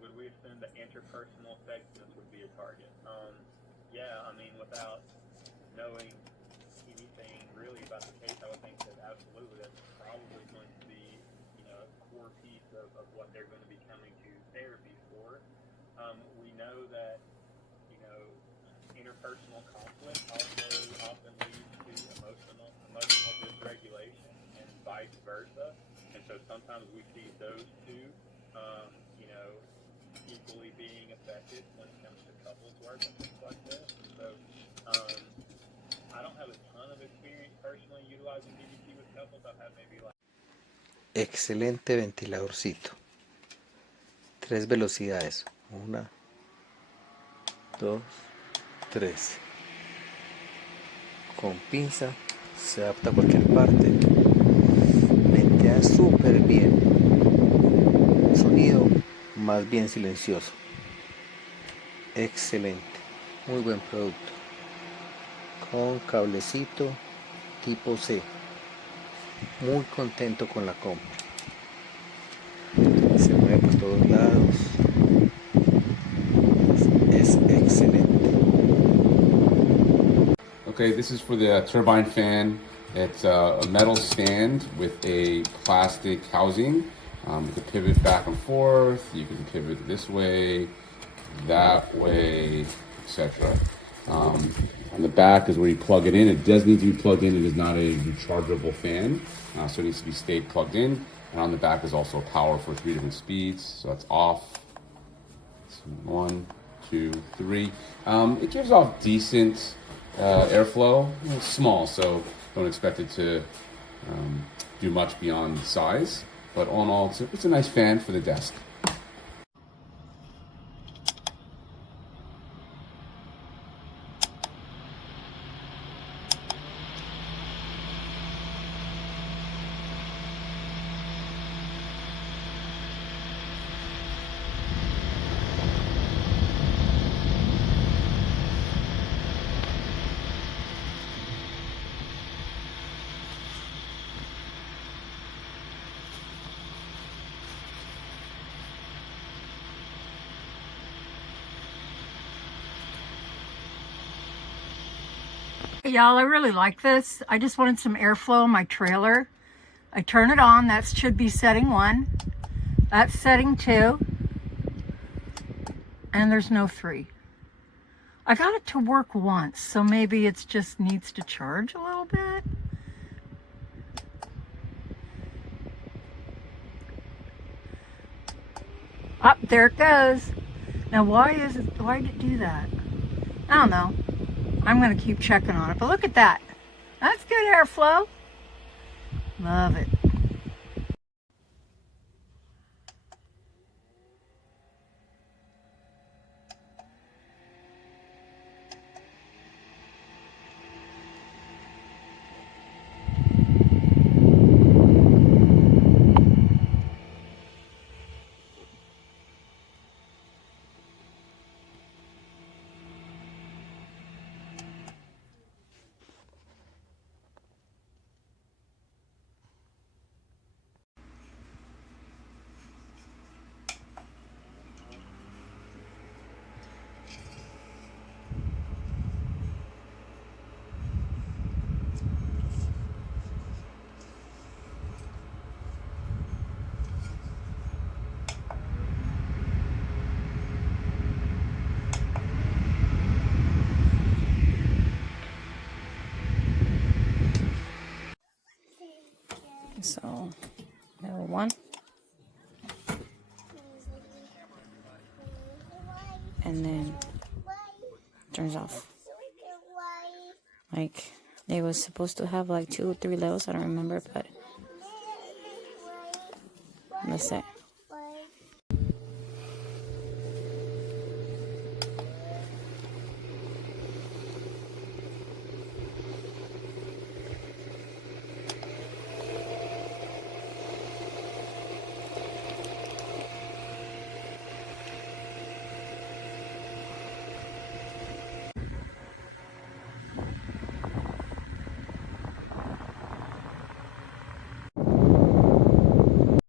would we assume that interpersonal effectiveness would be a target? Yeah, I mean, without knowing anything really about the case, I would think that absolutely that's probably going to be, a core piece of what they're going to be coming to therapy for. We know that, interpersonal conflict also often leads to emotional dysregulation and vice versa. And so sometimes we see those two, equally being affected when it comes to couples work and things like this. So I don't have a ton of experience personally utilizing DBT with couples. I've had maybe like... Excelente ventiladorcito. 3 velocidades. 1, 2, 3. Con pinza. Se adapta a cualquier parte. Ventea súper bien. Sonido más bien silencioso. Excelente. Muy buen producto. Con cablecito tipo C. Muy contento con la compra. Se mueve por todos lados. Es excelente. Okay, this is for the turbine fan. It's a metal stand with a plastic housing. You can pivot back and forth. You can pivot this way, that way, etc. On the back is where you plug it in. It does need to be plugged in. It is not a rechargeable fan, so it needs to be stayed plugged in. And on the back is also power for 3 different speeds. So that's off. So 1, 2, 3. It gives off decent airflow. It's small, so don't expect it to do much beyond size. But all in all, it's a nice fan for the desk. Hey y'all, I really like this. I just wanted some airflow in my trailer. I turn it on. That should be setting 1. That's setting 2. And there's no 3. I got it to work once, so maybe it just needs to charge a little bit. Up there it goes. Now why did it do that? I don't know. I'm going to keep checking on it. But look at that. That's good airflow. Love it. So, number 1. And then turns off. Like, they was supposed to have like 2 or 3 levels, I don't remember, but that's it.